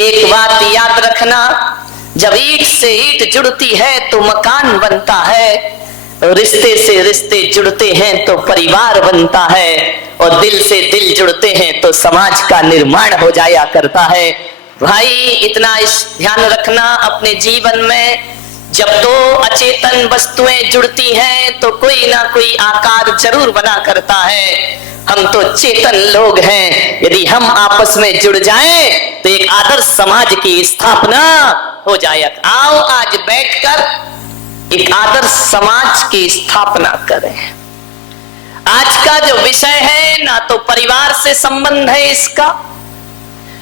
एक बात याद रखना, जब ईंट से ईंट जुड़ती है तो मकान बनता है, रिश्ते से रिश्ते जुड़ते हैं तो परिवार बनता है, और दिल से दिल जुड़ते हैं तो समाज का निर्माण हो जाया करता है। भाई इतना ध्यान रखना अपने जीवन में, जब दो अचेतन वस्तुएं जुड़ती हैं तो कोई ना कोई आकार जरूर बना करता है। हम तो चेतन लोग हैं, यदि हम आपस में जुड़ जाएं तो एक आदर्श समाज की स्थापना हो जाए। आओ आज बैठकर एक आदर्श समाज की स्थापना करें। आज का जो विषय है ना तो परिवार से संबंध है इसका,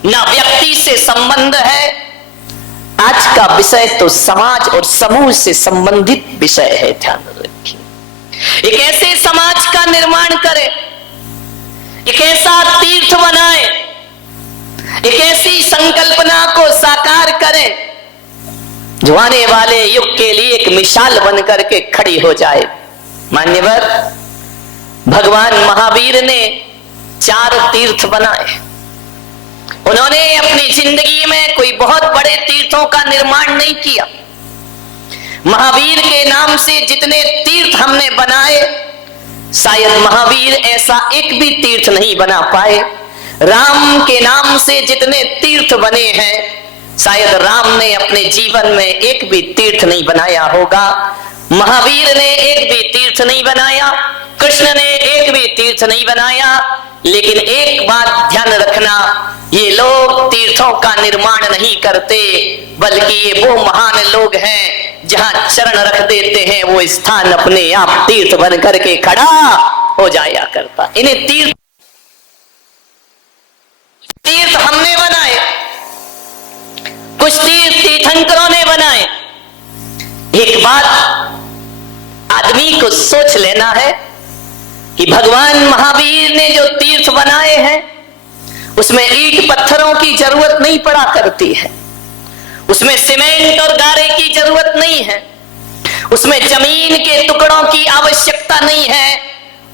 ना व्यक्ति से संबंध है। आज का विषय तो समाज और समूह से संबंधित विषय है। ध्यान रखिए, एक ऐसे समाज का निर्माण करें, एक ऐसा तीर्थ बनाए, एक ऐसी संकल्पना को साकार करें जो आने वाले युग के लिए एक मिसाल बनकर के खड़ी हो जाए। मान्यवर, भगवान महावीर ने 4 तीर्थ बनाए। उन्होंने अपनी जिंदगी में कोई बहुत बड़े तीर्थों का निर्माण नहीं किया। महावीर के नाम से जितने तीर्थ हमने बनाए, शायद महावीर ऐसा एक भी तीर्थ नहीं बना पाए। राम के नाम से जितने तीर्थ बने हैं, शायद राम ने अपने जीवन में एक भी तीर्थ नहीं बनाया होगा। महावीर ने एक भी तीर्थ नहीं बनाया, कृष्ण ने एक भी तीर्थ नहीं बनाया। लेकिन एक बात ध्यान रखना, ये लोग तीर्थों का निर्माण नहीं करते, बल्कि ये वो महान लोग हैं जहां चरण रख देते हैं वो स्थान अपने आप तीर्थ बन करके खड़ा हो जाया करता। इन्हें तीर्थ हमने बनाए, कुछ तीर्थ तीर्थंकरों ने बनाए। एक बात आदमी को सोच लेना है कि भगवान महावीर ने जो तीर्थ बनाए हैं उसमें ईंट पत्थरों की जरूरत नहीं पड़ा करती है, उसमें सीमेंट और गारे की जरूरत नहीं है, उसमें जमीन के टुकड़ों की आवश्यकता नहीं है।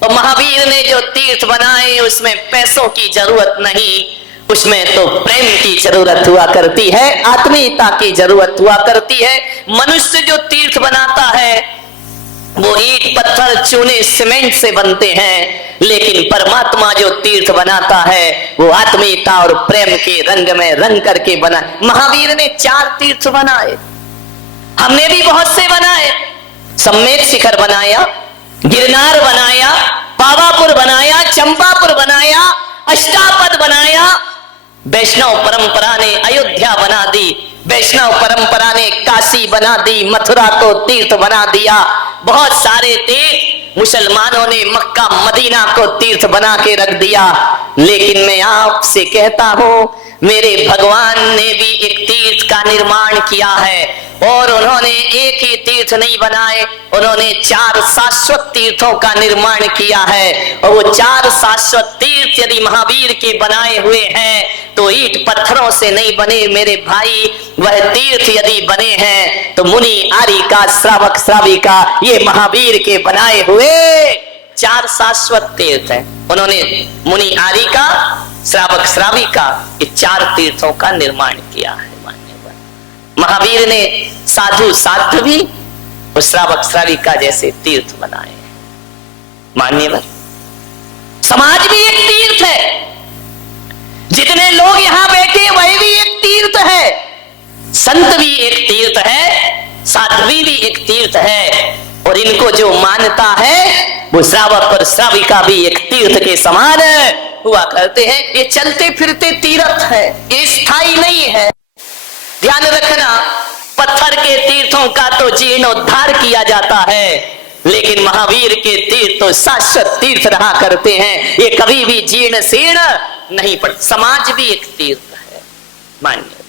और महावीर ने जो तीर्थ बनाए उसमें पैसों की जरूरत नहीं, उसमें तो प्रेम की जरूरत हुआ करती है, आत्मीयता की जरूरत हुआ करती है। मनुष्य जो तीर्थ बनाता है वो ईंट पत्थर चूने सीमेंट से बनते हैं, लेकिन परमात्मा जो तीर्थ बनाता है वो आत्मीयता और प्रेम के रंग में रंग करके बना। महावीर ने 4 तीर्थ बनाए, हमने भी बहुत से बनाए। सम्मेद शिखर बनाया, गिरनार बनाया, पावापुर बनाया, चंपापुर बनाया, अष्टापद बनाया। वैष्णव परंपरा ने अयोध्या बना दी, वैष्णव परंपरा ने काशी बना दी, मथुरा को तीर्थ बना दिया। बहुत सारे तीर्थ मुसलमानों ने मक्का मदीना को तीर्थ बना के रख दिया। लेकिन मैं आपसे कहता हूं, मेरे भगवान ने भी एक तीर्थ का निर्माण किया है, और उन्होंने एक ही तीर्थ नहीं बनाए, उन्होंने 4 शाश्वत तीर्थों का निर्माण किया है। और वो 4 शाश्वत तीर्थ यदि महावीर के बनाए हुए हैं तो ईंट पत्थरों से नहीं बने मेरे भाई। वह तीर्थ यदि बने हैं तो मुनि आरिका श्रावक श्राविका ये महावीर के बनाए हुए 4 शाश्वत तीर्थ हैं। उन्होंने मुनि आरिका श्रावक श्राविका ये 4 तीर्थों का निर्माण किया है। महावीर ने साधु साध्वी और श्रावक श्राविका जैसे तीर्थ बनाए। मान्यवर, समाज भी एक तीर्थ है, जितने लोग यहां बैठे वही भी एक तीर्थ है, संत भी एक तीर्थ है, साध्वी भी एक तीर्थ है, और इनको जो मानता है वो श्रावक और श्राविका भी एक तीर्थ के समान हुआ करते हैं। ये चलते फिरते तीर्थ है, ये स्थायी नहीं है। ध्यान रखना, पत्थर के तीर्थों का तो जीर्णोद्धार किया जाता है, लेकिन महावीर के तीर्थ तो शाश्वत तीर्थ रहा करते हैं, ये कभी भी जीर्ण शीर्ण नहीं पड़ते। समाज भी एक तीर्थ है। मानिए,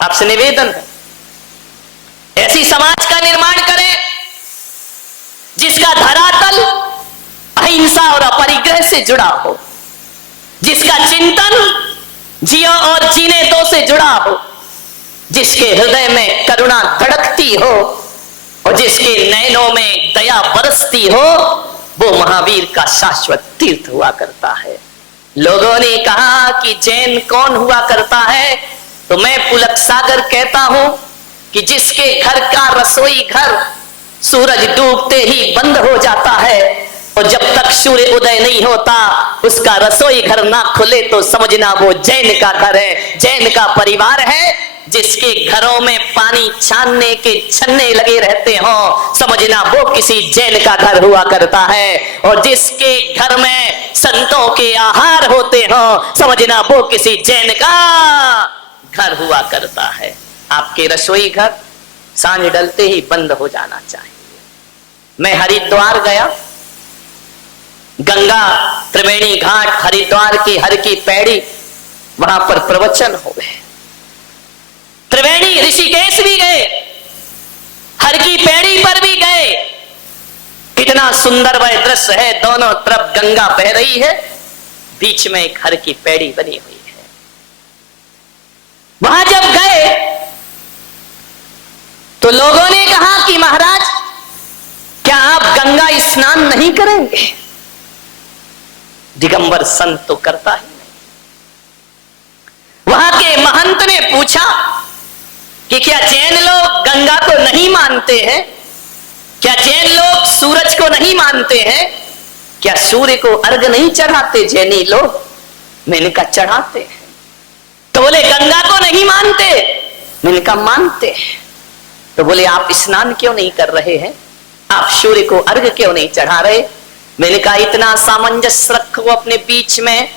आपसे निवेदन है, ऐसी समाज का निर्माण करें जिसका धरातल अहिंसा और अपरिग्रह से जुड़ा हो, जिसका चिंतन जियो और जीने दो से जुड़ा हो, जिसके हृदय में करुणा धड़कती हो और जिसके नयनों में दया बरसती हो, वो महावीर का शाश्वत तीर्थ हुआ करता है। लोगों ने कहा कि जैन कौन हुआ करता है? तो मैं पुलक सागर कहता हूं कि जिसके घर का रसोई घर सूरज डूबते ही बंद हो जाता है और जब तक सूर्य उदय नहीं होता उसका रसोई घर ना खुले तो समझना वो जैन का घर है, जैन का परिवार है। जिसके घरों में पानी छानने के छन्ने लगे रहते हो समझना वो किसी जैन का घर हुआ करता है। और जिसके घर में संतों के आहार होते हो समझना वो किसी जैन का घर हुआ करता है। आपके रसोई घर सांझ डलते ही बंद हो जाना चाहिए। मैं हरिद्वार गया, गंगा त्रिवेणी घाट हरिद्वार की हर की पैड़ी, वहां पर प्रवचन हो गए। त्रिवेणी ऋषिकेश भी गए, हर की पैड़ी पर भी गए। कितना सुंदर वह दृश्य है, दोनों तरफ गंगा बह रही है, बीच में एक हर की पैड़ी बनी हुई है। वहां जब गए तो लोगों ने कहा कि महाराज क्या आप गंगा स्नान नहीं करेंगे? दिगंबर संत तो करता ही नहीं। वहां के महंत ने पूछा कि क्या जैन लोग गंगा को नहीं मानते हैं? क्या जैन लोग सूरज को नहीं मानते हैं? क्या सूर्य को अर्घ नहीं चढ़ाते जैनी लोग? मैंने कहा चढ़ाते हैं। तो बोले गंगा को नहीं मानते? मैंने कहा मानते हैं। तो बोले आप स्नान क्यों नहीं कर रहे हैं? आप सूर्य को अर्घ क्यों नहीं चढ़ा रहे? मैंने कहा इतना सामंजस्य रखो अपने बीच में।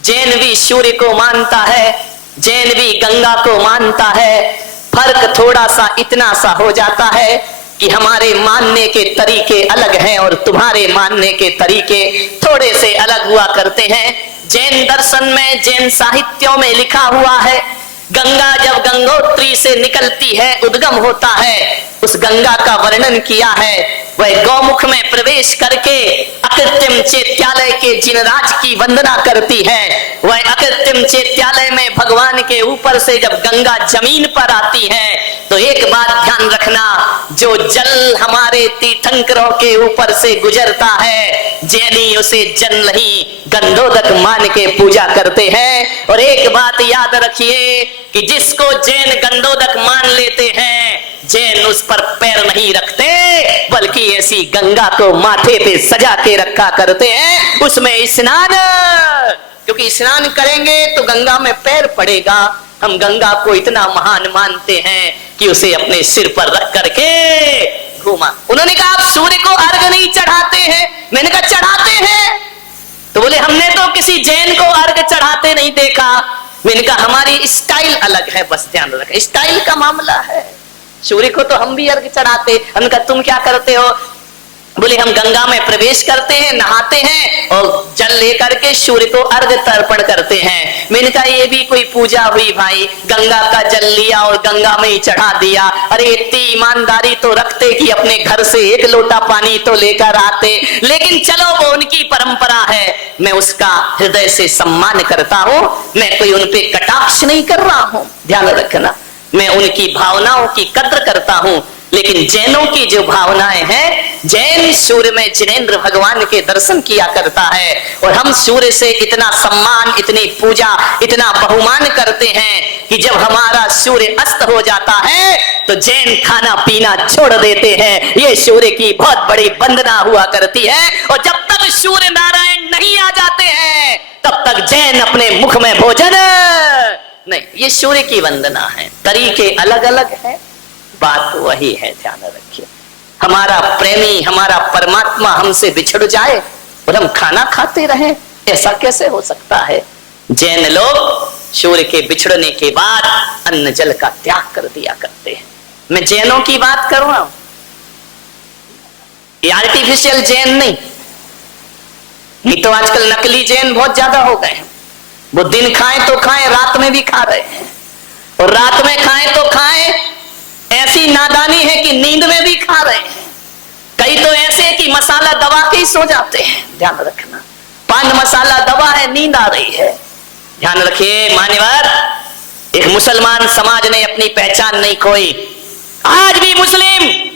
जैन भी सूर्य को मानता है, जैन भी गंगा को मानता है। फर्क थोड़ा सा इतना सा हो जाता है कि हमारे मानने के तरीके अलग हैं और तुम्हारे मानने के तरीके थोड़े से अलग हुआ करते हैं। जैन दर्शन में, जैन साहित्यों में लिखा हुआ है गंगा जब गंगोत्री से निकलती है, उद्गम होता है, उस गंगा का वर्णन किया है। वह गौमुख में प्रवेश करके अकृत्रिम चैत्यालय के जिनराज की वंदना करती है। वह अकृत्रिम चैत्यालय में भगवान के ऊपर से जब गंगा जमीन पर आती है तो एक बात ध्यान रखना, जो जल हमारे तीर्थंकरों के ऊपर से गुजरता है जैनी उसे जल नहीं गंधोदक मान के पूजा करते हैं। और एक बात याद रखिए कि जिसको जैन गंधोदक मान लेते हैं, जैन उस पर पैर नहीं रखते बल्कि ऐसी गंगा को माथे पे सजा के रखा करते हैं, उसमें स्नान, क्योंकि स्नान करेंगे तो गंगा में पैर पड़ेगा। हम गंगा को इतना महान मानते हैं कि उसे अपने सिर पर रख करके घूमा। उन्होंने कहा आप सूर्य को अर्घ नहीं चढ़ाते हैं? मैंने कहा चढ़ाते हैं। तो बोले हमने तो किसी जैन को अर्घ चढ़ाते नहीं देखा। मैंने कहा हमारी स्टाइल अलग है, बस ध्यान रखें, स्टाइल का मामला है। सूर्य को तो हम भी अर्घ चढ़ाते। हमने कहा तुम क्या करते हो? बोले हम गंगा में प्रवेश करते हैं, नहाते हैं और जल लेकर के सूर्य को अर्घ तर्पण करते हैं। मैंने कहा ये भी कोई पूजा हुई भाई? गंगा का जल लिया और गंगा में ही चढ़ा दिया। अरे इतनी ईमानदारी तो रखते कि अपने घर से एक लोटा पानी तो लेकर आते। लेकिन चलो वो उनकी परंपरा है, मैं उसका हृदय से सम्मान करता हूं, मैं कोई उन पे कटाक्ष नहीं कर रहा हूं, ध्यान रखना। मैं उनकी भावनाओं की कद्र करता हूं। लेकिन जैनों की जो भावनाएं हैं, जैन सूर्य में जिनेंद्र भगवान के दर्शन किया करता है और हम सूर्य से इतना सम्मान, इतनी पूजा, इतना बहुमान करते हैं कि जब हमारा सूर्य अस्त हो जाता है तो जैन खाना पीना छोड़ देते हैं। ये सूर्य की बहुत बड़ी वंदना हुआ करती है। और जब तक सूर्य नारायण नहीं आ जाते हैं तब तक जैन अपने मुख में भोजन नहीं। ये सूर्य की वंदना है, तरीके अलग अलग है, बात वही है, ध्यान रखिए। हमारा प्रेमी, हमारा परमात्मा हमसे बिछड़ जाए और हम खाना खाते रहें, ऐसा कैसे हो सकता है? जैन लोग सूर्य के बिछड़ने के बाद अन्न जल का त्याग कर दिया करते हैं। मैं जैनों की बात कर रहा हूं, ये आर्टिफिशियल जैन नहीं तो आजकल नकली जैन बहुत ज्यादा हो गए हैं। वो दिन खाएं तो खाएं, रात में भी खा रहे हैं, और रात में खाएं तो खाएं, ऐसी नादानी है कि नींद में भी खा रहे हैं। कई तो ऐसे कि मसाला दबा के ही सो जाते हैं, ध्यान रखना। पान मसाला दबा है, नींद आ रही है, ध्यान रखिए। मान्यवर, एक मुसलमान समाज ने अपनी पहचान नहीं खोई। आज भी मुस्लिम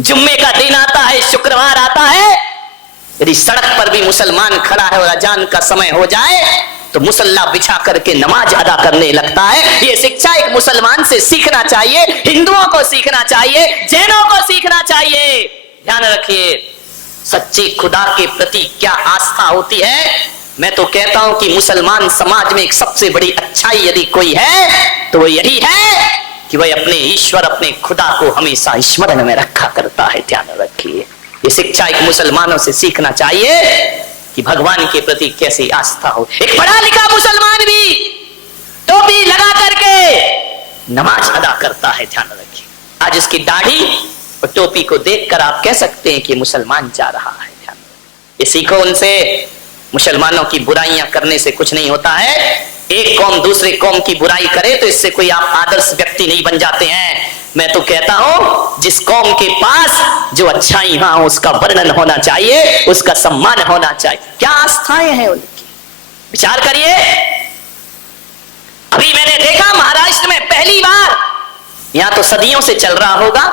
जुम्मे का दिन आता है, शुक्रवार आता है, यदि सड़क पर भी मुसलमान खड़ा है और अजान का समय हो जाए तो मुसल्ला बिछा करके नमाज अदा करने लगता है। ये शिक्षा एक मुसलमान से सीखना चाहिए, हिंदुओं को सीखना चाहिए, जैनों को सीखना चाहिए। ध्यान रखिए, सच्चे खुदा के प्रति क्या आस्था होती है। मैं तो कहता हूं कि मुसलमान समाज में एक सबसे बड़ी अच्छाई यदि कोई है तो वो यही है कि वह अपने ईश्वर, अपने खुदा को हमेशा स्मरण में रखा करता है। ध्यान रखिए, ये शिक्षा एक मुसलमानों से सीखना चाहिए कि भगवान के प्रति कैसी आस्था हो। एक पढ़ा लिखा मुसलमान भी टोपी लगा करके नमाज अदा करता है। ध्यान रखिए, आज उसकी दाढ़ी और टोपी को देखकर आप कह सकते हैं कि मुसलमान जा रहा है। ध्यान ये सीखो उनसे। मुसलमानों की बुराइयां करने से कुछ नहीं होता है। एक कौम दूसरे कौम की बुराई करे तो इससे कोई आप आदर्श व्यक्ति नहीं बन जाते हैं। मैं तो कहता हूं जिस कौम के पास जो अच्छाई हो उसका वर्णन होना चाहिए, उसका सम्मान होना चाहिए। क्या आस्थाएं हैं उनकी, विचार करिए। अभी मैंने देखा महाराष्ट्र में पहली बार, यहां तो सदियों से चल रहा होगा,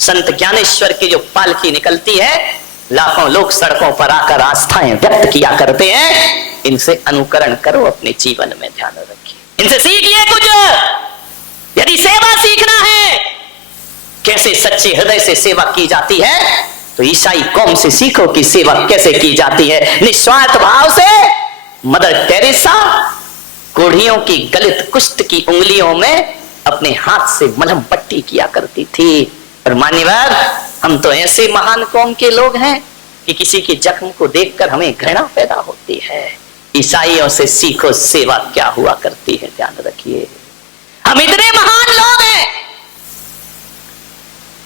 संत ज्ञानेश्वर की जो पालकी निकलती है, लाखों लोग सड़कों पर आकर आस्थाएं व्यक्त किया करते हैं। इनसे अनुकरण करो अपने जीवन में। ध्यान रखिए, इनसे सीखिए कुछ। यदि सेवा सीखना है, कैसे सच्चे हृदय से सेवा की जाती है, तो ईसाई कौम से सीखो कि सेवा कैसे की जाती है। निस्वार्थ भाव से मदर टेरेसा कोढ़ियों की गलित कुष्ठ की उंगलियों में अपने हाथ से मलहम पट्टी किया करती थी। और मान्यवर, हम तो ऐसे महान कौम के लोग हैं कि किसी के जख्म को देखकर हमें घृणा पैदा होती है। ईसाइयों से सीखो सेवा क्या हुआ करती है। ध्यान रखिए, हम इतने महान लोग हैं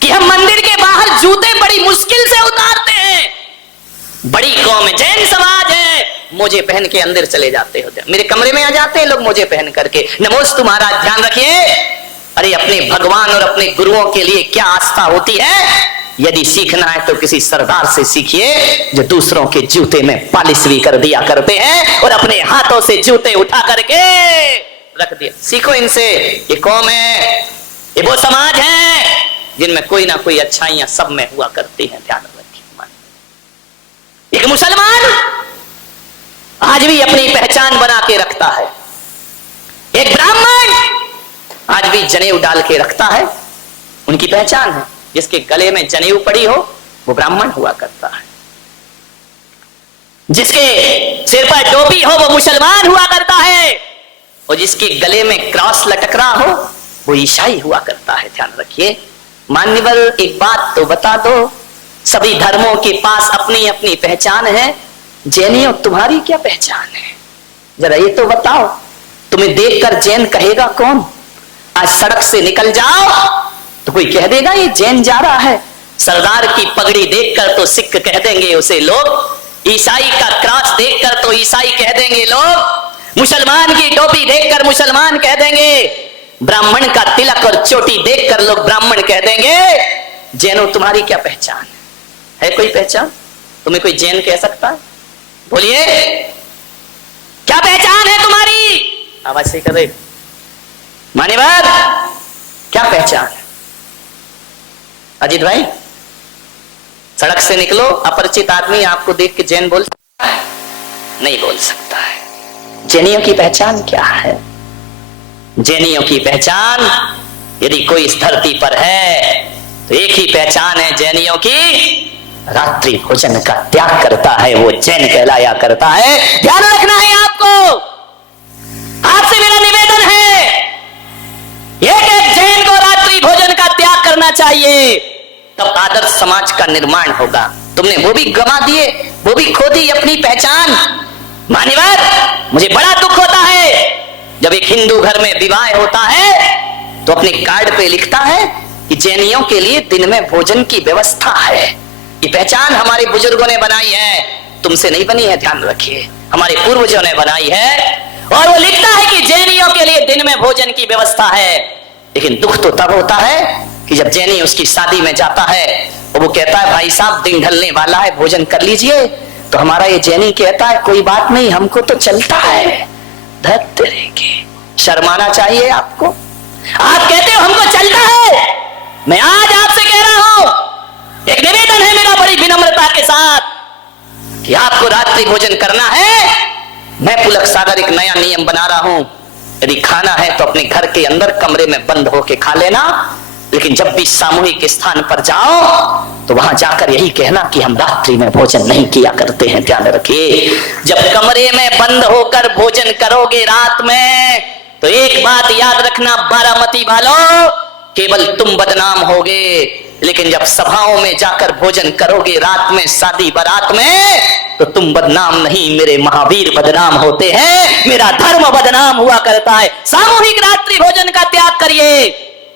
कि हम मंदिर के बाहर जूते बड़ी मुश्किल से उतारते हैं। बड़ी कौम है, जैन समाज है, मोजे पहन के अंदर चले जाते होते, मेरे कमरे में आ जाते हैं लोग मोजे पहन करके। नमोस्तु महाराज, ध्यान रखिए। अरे अपने भगवान और अपने गुरुओं के लिए क्या आस्था होती है। यदि सीखना है तो किसी सरदार से सीखिए जो दूसरों के जूते में पालिश भी कर दिया करते हैं और अपने हाथों से जूते उठा करके रख दिया। सीखो इनसे। ये कौम है, ये वो समाज है जिनमें कोई ना कोई अच्छाइयां सब में हुआ करती हैं। ध्यान रखिए, एक मुसलमान आज भी अपनी पहचान बना के रखता है। एक ब्राह्मण आज भी जनेऊ डाल के रखता है, उनकी पहचान है। जिसके गले में जनेऊ पड़ी हो वो ब्राह्मण हुआ करता है, जिसके सिर पर टोपी हो वो मुसलमान हुआ करता है, और जिसके गले में क्रॉस लटक रहा हो वो ईसाई हुआ करता है। ध्यान रखिए। मान्यवर, एक बात तो बता दो, सभी धर्मों के पास अपनी अपनी पहचान है। जैनियों, तुम्हारी क्या पहचान है, जरा ये तो बताओ। तुम्हें देखकर जैन कहेगा कौन? आज सड़क से निकल जाओ तो कोई कह देगा ये जैन जा रहा है। सरदार की पगड़ी देखकर तो सिख कह देंगे उसे लोग, ईसाई का क्रॉस देखकर तो ईसाई कह देंगे लोग, मुसलमान की टोपी देखकर मुसलमान कह देंगे, ब्राह्मण का तिलक और चोटी देखकर लोग ब्राह्मण कह देंगे। जैनों, तुम्हारी क्या पहचान है कोई पहचान? तुम्हें कोई जैन कह सकता है? बोलिए, क्या पहचान है तुम्हारी? आवाज से कर रहे मान्यवर, क्या पहचान है? अजीत भाई, सड़क से निकलो, अपरिचित आदमी आपको देख के जैन बोल सकता है? नहीं बोल सकता है। जैनियों की पहचान क्या है? जैनियों की पहचान, यदि कोई इस धरती पर है तो एक ही पहचान है जैनियों की, रात्रि भोजन का त्याग करता है वो जैन कहलाया करता है। ध्यान रखना है आपको। आपसे मेरा निवेदन है, एक जैन को रात्रि भोजन का त्याग करना चाहिए, तब आदर्श समाज का निर्माण होगा। तुमने वो भी गंवा दिए, वो भी खो दी अपनी पहचान। मान्यवर, मुझे बड़ा दुख होता है जब एक हिंदू घर में विवाह होता है तो अपने कार्ड पे लिखता है कि जैनियों के लिए दिन में भोजन की व्यवस्था है। ये पहचान हमारे बुजुर्गों ने बनाई है, तुमसे नहीं बनी है। ध्यान रखिए, हमारे पूर्वजों ने बनाई है। और वो लिखता है कि जैनियों के लिए दिन में भोजन की व्यवस्था है। लेकिन दुख तो तब होता है कि जब जैनी उसकी शादी में जाता है और वो कहता है भाई साहब दिन ढलने वाला है, भोजन कर लीजिए, तो हमारा ये जैनी कहता है कोई बात नहीं, हमको तो चलता है। धत रहेंगे, शर्माना चाहिए आपको। आप कहते हो हमको चलता है, मैं आज आपसे कह रहा हूं, एक निवेदन है मेरा बड़ी विनम्रता के साथ कि आपको रात्रि भोजन करना है, मैं पुलक सागर एक नया नियम बना रहा हूं, यदि खाना है तो अपने घर के अंदर कमरे में बंद होके खा लेना, लेकिन जब भी सामूहिक स्थान पर जाओ तो वहां जाकर यही कहना कि हम रात्रि में भोजन नहीं किया करते हैं। ध्यान रखिए, जब कमरे में बंद होकर भोजन करोगे रात में, तो एक बात याद रखना बारामती वालों, केवल तुम बदनाम होगे, लेकिन जब सभाओं में जाकर भोजन करोगे रात में, शादी बारात में, तो तुम बदनाम नहीं, मेरे महावीर बदनाम होते हैं, मेरा धर्म बदनाम हुआ करता है। सामूहिक रात्रि भोजन का त्याग करिए।